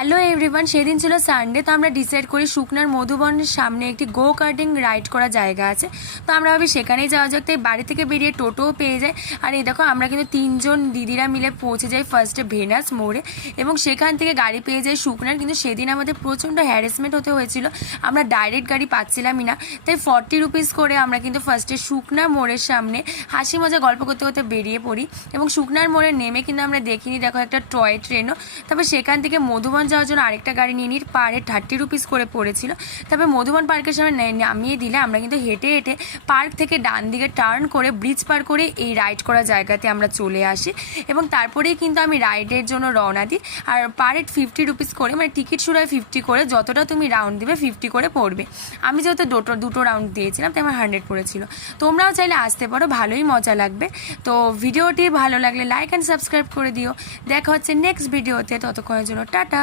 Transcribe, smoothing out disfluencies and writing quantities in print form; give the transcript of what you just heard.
Hello everyone, সেদিন ছিল Sunday. তো আমরা ডিসাইড করি শুকনার মধুবনের সামনে একটি গো কার্টিং রাইড করা জায়গা আছে। তো আমরা ভাবি সেখানেই যাওয়া যাক। তাই বাড়ি থেকে বেরিয়ে টোটোও পেয়ে যায়। আর এই দেখো, আমরা কিন্তু 3জন দিদিরা মিলে পৌঁছে যাই ফার্স্টে ভেনাস মোড়ে, এবং সেখান থেকে গাড়ি পেয়ে যাই শুকনার। কিন্তু সেদিন আমাদের প্রচণ্ড হ্যারাসমেন্ট হতে হয়েছিল, আমরা ডাইরেক্ট গাড়ি পাচ্ছিলামই না। তাই 40 রুপিস করে আমরা কিন্তু ফার্স্টে শুকনা মোড়ের সামনে হাসি মজা গল্প করতে করতে বেরিয়ে পড়ি। এবং শুকনার মোড়ে নেমে কিন্তু আমরা দেখিনি দেখো একটা টয় ট্রেনও। তারপর সেখান থেকে মধুবন যাওয়ার জন্য আরেকটা গাড়ি নিয়ে নিই, পার হেড 30 রুপিস করে পড়েছিল। তারপর মধুবন পার্কের সামনে নামিয়ে দিলে আমরা কিন্তু হেঁটে হেঁটে পার্ক থেকে ডান দিকে টার্ন করে ব্রিজ পার করে এই রাইড করা জায়গাতে আমরা চলে আসি। এবং তারপরেই কিন্তু আমি রাইডের জন্য রওনা দিই। আর পার হেড 50 রুপিস করে, মানে টিকিট শুরু হয় 50 করে, যতটা তুমি রাউন্ড দিবে 50 করে পড়বে। আমি যেহেতু দুটো রাউন্ড দিয়েছিলাম তাই আমার 100 পড়েছিল। তোমরাও চাইলে আসতে পারো, ভালোই মজা লাগবে। তো ভিডিওটি ভালো লাগলে লাইক অ্যান্ড সাবস্ক্রাইব করে দিও। দেখা হচ্ছে নেক্সট ভিডিওতে, ততক্ষণের জন্য টাটা।